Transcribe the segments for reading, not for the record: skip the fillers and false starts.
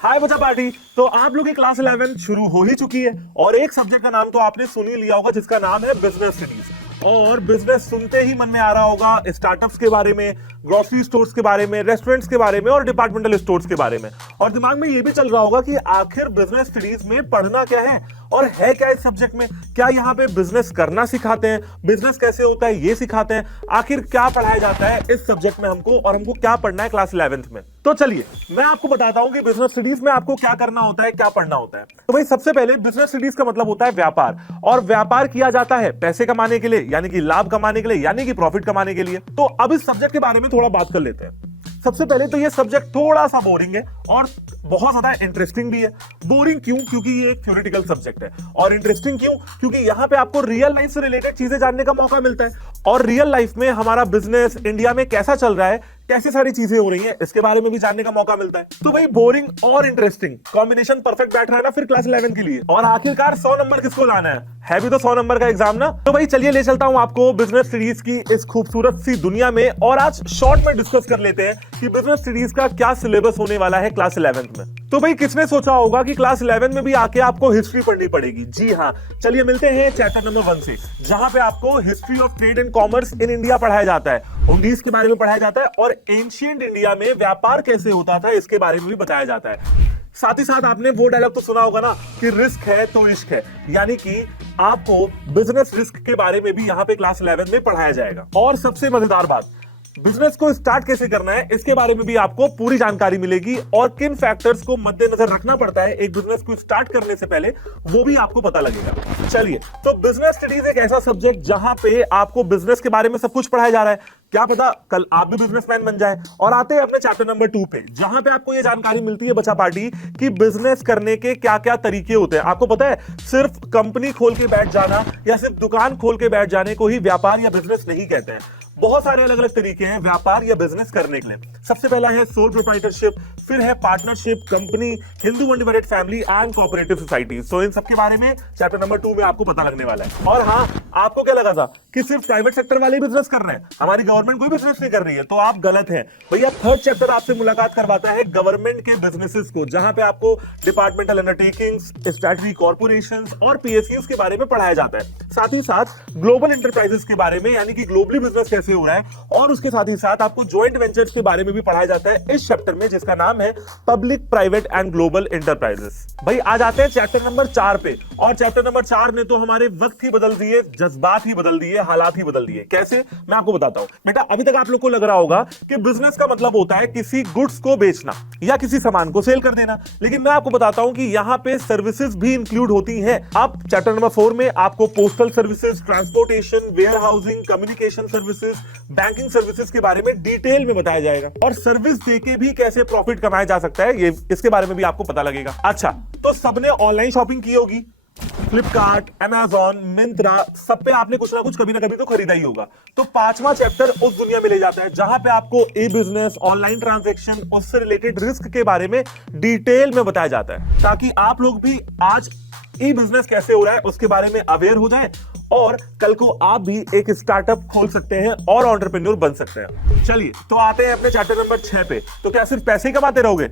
हाय बच्चा पार्टी। तो आप लोग की क्लास 11 शुरू हो ही चुकी है और एक सब्जेक्ट का नाम तो आपने सुन ही लिया होगा जिसका नाम है बिजनेस स्टडीज। और बिजनेस सुनते ही मन में आ रहा होगा स्टार्टअप्स के बारे में, ग्रोसरी स्टोर्स के बारे में, रेस्टोरेंट्स के बारे में और डिपार्टमेंटल स्टोर्स के बारे में। और दिमाग में ये भी चल रहा होगा कि आखिर बिजनेस स्टडीज में पढ़ना क्या है और है क्या इस सब्जेक्ट में। क्या यहाँ पे बिजनेस करना सिखाते हैं, बिजनेस कैसे होता है ये सिखाते हैं, आखिर क्या पढ़ाया जाता है इस सब्जेक्ट में हमको और हमको क्या पढ़ना है क्लास 11th में। तो चलिए मैं आपको बताता हूं कि बिजनेस स्टडीज में आपको क्या करना होता है, क्या पढ़ना होता है। तो भाई सबसे पहले बिजनेस स्टडीज का मतलब होता है व्यापार, और व्यापार किया जाता है पैसे कमाने के लिए, यानी कि लाभ कमाने के लिए, यानी कि प्रॉफिट कमाने के लिए। तो अब इस सब्जेक्ट के बारे में थोड़ा बात कर लेते हैं। सबसे पहले तो ये सब्जेक्ट थोड़ा सा बोरिंग है और बहुत ज्यादा इंटरेस्टिंग भी है। बोरिंग क्यों? क्योंकि ये एक थ्योरेटिकल सब्जेक्ट है। और इंटरेस्टिंग क्यों? क्योंकि यहां पे आपको रियल लाइफ से रिलेटेड चीजें जानने का मौका मिलता है और रियल लाइफ में हमारा बिजनेस इंडिया में कैसा चल रहा है, कैसे सारी चीजें हो रही हैं, इसके बारे में भी जानने का मौका मिलता है। तो भाई बोरिंग और इंटरेस्टिंग कॉम्बिनेशन परफेक्ट बैठ रहा है ना फिर क्लास 11 के लिए। और आखिरकार 100 नंबर किसको लाना है भी तो 100 नंबर का एग्जाम ना। तो भाई चलिए ले चलता हूं आपको बिजनेस स्टडीज की इस खूबसूरत सी दुनिया में और आज शॉर्ट में डिस्कस कर लेते हैं कि बिजनेस स्टडीज का क्या सिलेबस होने वाला है क्लास 11th में। तो भाई किसने सोचा होगा कि क्लास 11 में भी आके आपको हिस्ट्री पढ़नी पड़ेगी। जी हाँ, चलिए मिलते हैं चैप्टर नंबर 1 से, जहां पे आपको history of trade and commerce in India पढ़ाया जाता है, 19 के बारे में पढ़ाया जाता है और एंशिएंट इंडिया में व्यापार कैसे होता था इसके बारे में भी बताया जाता है। साथ ही साथ आपने वो डायलॉग तो सुना होगा ना कि रिस्क है तो इश्क है, यानी कि आपको बिजनेस रिस्क के बारे में भी यहां पे क्लास 11 में पढ़ाया जाएगा। और सबसे मजेदार बात, बिजनेस को स्टार्ट कैसे करना है इसके बारे में भी आपको पूरी जानकारी मिलेगी और किन फैक्टर्स को मद्देनजर रखना पड़ता है एक बिजनेस को स्टार्ट करने से पहले, वो भी आपको पता लगेगा। चलिए, तो बिजनेस स्टडीज एक ऐसा सब्जेक्ट जहां पे आपको बिजनेस के बारे में सब कुछ पढ़ाया जा रहा है। क्या पता कल आप भी बिजनेसमैन बन जाए। और आते हैं अपने चैप्टर नंबर 2 पे, जहां पे आपको यह जानकारी मिलती है बच्चा पार्टी कि बिजनेस करने के क्या क्या तरीके होते हैं। आपको पता है सिर्फ कंपनी खोल के बैठ जाना या सिर्फ दुकान खोल के बैठ जाने को ही व्यापार या बिजनेस नहीं कहते हैं। बहुत सारे अलग अलग तरीके हैं व्यापार या बिजनेस करने के लिए। सबसे पहला है सोल प्रोप्राइटरशिप, फिर है partnership, company, Hindu undivided family and cooperative society. So इन सबके बारे में चैप्टर नंबर 2 में आपको पता लगने वाला है। और हाँ, आपको क्या लगा था कि सिर्फ प्राइवेट सेक्टर वाले बिजनेस कर रहे हैं, हमारी गवर्नमेंट कोई बिजनेस नहीं कर रही है, तो आप गलत हैं भैया। थर्ड चैप्टर आपसे मुलाकात करवाता है गवर्नमेंट के बिजनेसेस को, जहां पे आपको डिपार्टमेंटल अंडरटेकिंग्स, स्टैट्यूटरी कॉर्पोरेशंस और पीएसयूज के बारे में पढ़ाया जाता है। साथ ही साथ ग्लोबल इंटरप्राइजेस के बारे में, यानी कि ग्लोबली बिजनेस कैसे हो रहा है, और उसके साथ ही साथ आपको जॉइंट वेंचर्स के बारे में भी पढ़ाया जाता है इस चैप्टर में, जिसका नाम है public private and global enterprises. भाई आ जाते हैं चैप्टर नंबर 4 पे, और चैप्टर नंबर 4 ने तो हमारे वक्त ही बदल दिए, जज्बात ही बदल दिए, हालात ही बदल दिए। कैसे, मैं आपको बताता हूं। बेटा अभी तक आप लोग को लग रहा होगा कि बिजनेस का मतलब होता है किसी गुड्स को बेचना या किसी सामान को सेल कर देना, लेकिन मैं आपको बताता हूं कि यहां पे सर्विसेज भी इंक्लूड होती हैं। अब चैप्टर नंबर 4 में आपको postal services, transportation, warehousing, communication services, banking services के बारे में डिटेल में बताया जाएगा और सर्विस देके भी कैसे प्रॉफिट कमाया जा सकता है ये इसके बारे में भी आपको पता लगेगा। अच्छा, तो सबने ऑनलाइन शॉपिंग की होगी, फ्लिपकार्ट, अमेजॉन, मिंत्रा, सब पे आपने कुछ ना कुछ कभी ना कभी तो खरीदा ही होगा। तो 5वां चैप्टर उस दुनिया में ले जाता है जहां पे आपको ई बिजनेस, ऑनलाइन ट्रांजैक्शन, उससे रिलेटेड रिस्क के बारे में डिटेल में बताया जाता है, ताकि आप लोग भी आज ई बिजनेस कैसे हो रहा है उसके बारे में अवेयर हो जाएं और कल को आप भी एक स्टार्टअप खोल सकते हैं और एंटरप्रेन्योर बन सकते हैं। चलिए, तो आते हैं अपने चैप्टर नंबर 6 पे। तो क्या सिर्फ पैसे कमाते रहोगे?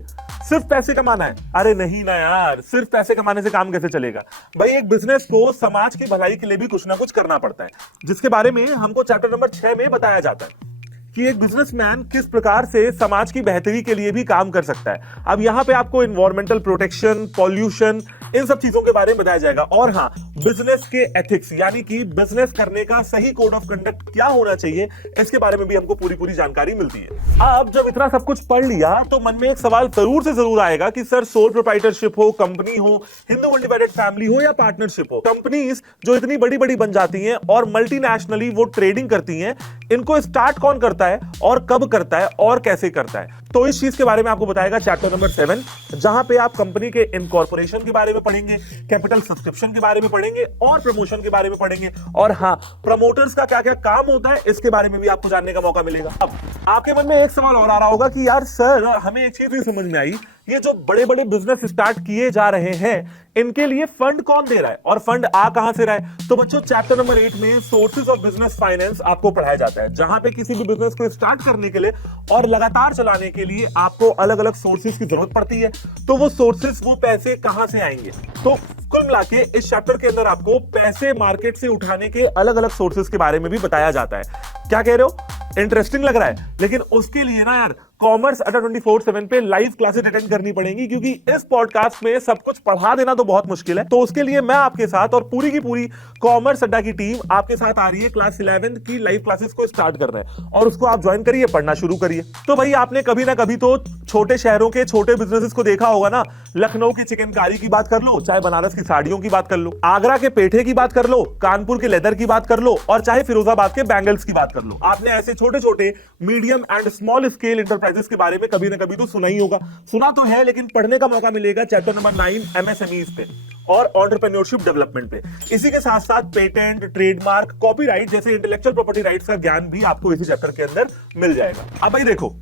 सिर्फ पैसे कमाना है? अरे नहीं ना यार, सिर्फ पैसे कमाने से काम कैसे चलेगा भाई। एक बिजनेस को समाज की भलाई के लिए भी कुछ ना कुछ करना पड़ता है, जिसके बारे में हमको चैप्टर नंबर 6 में बताया जाता है कि एक बिजनेसमैन किस प्रकार से समाज की बेहतरी के लिए भी काम कर सकता है। अब यहां पे आपको एनवायरमेंटल प्रोटेक्शन, पॉल्यूशन, इन सब चीजों के बारे में बताया जाएगा। और हाँ, बिजनेस के एथिक्स, यानी कि बिजनेस करने का सही कोड ऑफ कंडक्ट क्या होना चाहिए, इसके बारे में भी हमको पूरी पूरी जानकारी मिलती है। अब जब इतना सब कुछ पढ़ लिया तो मन में एक सवाल जरूर से जरूर आएगा कि सर सोल प्रोप्राइटरशिप हो, कंपनी हो, हिंदू अनडिवाइडेड फैमिली हो या पार्टनरशिप हो, कंपनीज जो इतनी बड़ी बड़ी बन जाती हैं और मल्टीनेशनली वो ट्रेडिंग करती हैं, इनको स्टार्ट कौन करता है और कब करता है और कैसे करता है? तो इस चीज के बारे में आपको बताएगा चैप्टर नंबर 7, जहां पे आप कंपनी के इनकॉर्पोरेशन के बारे में पढ़ेंगे, कैपिटल सब्सक्रिप्शन के बारे में पढ़ेंगे पढ़ेंगे और प्रमोशन के बारे में पढ़ेंगे, और हाँ, प्रमोटर्स का क्या क्या काम होता है इसके बारे में भी आपको जानने का मौका मिलेगा। अब आपके मन में एक सवाल और आ रहा होगा कि यार सर, हमें एक चीज नहीं समझ में आई, ये जो बड़े बड़े बिजनेस स्टार्ट किए जा रहे हैं इनके लिए फंड कौन दे रहा है और फंड आ कहां से रहा है? तो बच्चों, चैप्टर नंबर 8 में सोर्सेज ऑफ बिजनेस फाइनेंस आपको पढ़ाया जाता है, जहां पे किसी भी बिजनेस को स्टार्ट करने के लिए और लगातार चलाने के लिए आपको अलग अलग सोर्सेज की जरूरत पड़ती है। तो वो सोर्सेज, वो पैसे कहां से आएंगे? तो कुल मिला के इस चैप्टर के अंदर आपको पैसे मार्केट से उठाने के अलग अलग सोर्सेज के बारे में भी बताया जाता है। क्या कह रहे हो? इंटरेस्टिंग लग रहा है? लेकिन उसके लिए ना यार, कॉमर्स अड्डा 24/7 पे लाइव क्लासेस अटेंड करनी पड़ेंगी, क्योंकि इस पॉडकास्ट में सब कुछ पढ़ा देना तो बहुत मुश्किल है। तो उसके लिए मैं आपके साथ और पूरी की पूरी कॉमर्स अड्डा की टीम आपके साथ आ रही है क्लास 11 की लाइव क्लासेस को स्टार्ट कर रहे हैं, और उसको आप ज्वाइन करिए, पढ़ना शुरू करिए। तो भाई, आपने कभी ना कभी तो छोटे शहरों के छोटे बिजनेसेस को देखा होगा ना। लखनऊ की चिकनकारी की बात कर लो, चाहे बनारस की साड़ियों की बात कर लो, आगरा के पेठे की बात कर लो, कानपुर के लेदर की बात कर लो, और चाहे फिरोजाबाद के बैंगल्स की बात कर लो। आपने ऐसे छोटे छोटे medium and small scale enterprises के बारे में कभी ना कभी तो सुना ही होगा। सुना तो है, लेकिन पढ़ने का मौका मिलेगा चैप्टर नंबर 9 एमएसएमईज पे और एंटरप्रेन्योरशिप डेवलपमेंट पे। इसी के साथ साथ पेटेंट, ट्रेडमार्क, कॉपीराइट जैसे इंटेलेक्चुअल प्रॉपर्टी राइट्स का ज्ञान भी आपको इसी चैप्टर के अंदर मिल जाएगा। अब भाई देखो,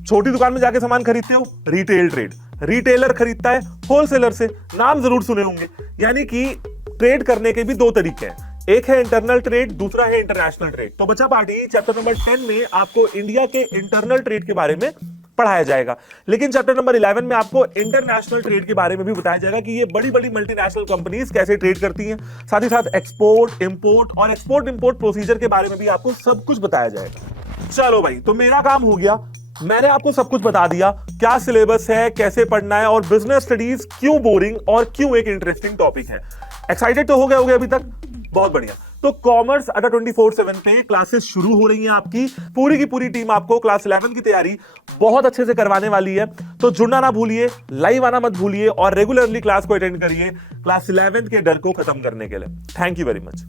छोटी दुकान में जाके सामान खरीदते हो, रिटेल ट्रेड, रिटेलर खरीदता है होलसेलर से, नाम जरूर सुने होंगे। यानी कि ट्रेड करने के भी दो तरीके हैं, एक है इंटरनल ट्रेड, दूसरा है इंटरनेशनल ट्रेड। तो बच्चा पार्टी, चैप्टर नंबर 10 में आपको इंडिया के इंटरनल ट्रेड के बारे में पढ़ाया जाएगा, लेकिन चैप्टर नंबर 11 में आपको इंटरनेशनल ट्रेड के बारे में भी बताया जाएगा कि ये बड़ी बड़ी मल्टीनेशनल कंपनीज कैसे ट्रेड करती हैं। साथ ही साथ एक्सपोर्ट, इंपोर्ट और एक्सपोर्ट इंपोर्ट प्रोसीजर के बारे में भी आपको सब कुछ बताया जाएगा। चलो भाई, तो मेरा काम हो गया, मैंने आपको सब कुछ बता दिया, क्या सिलेबस है, कैसे पढ़ना है, और बिजनेस स्टडीज क्यों बोरिंग और क्यों एक इंटरेस्टिंग टॉपिक है। एक्साइटेड तो हो गए अभी तक? बहुत बढ़िया। तो कॉमर्स अड्डा 24/7 पे क्लासेस शुरू हो रही हैं आपकी। पूरी की पूरी टीम आपको क्लास 11 की तैयारी बहुत अच्छे से करवाने वाली है। तो जुड़ना ना भूलिए, लाइव आना मत भूलिए, और रेगुलरली क्लास को अटेंड करिए क्लास 11 के डर को खत्म करने के लिए। Thank you very much.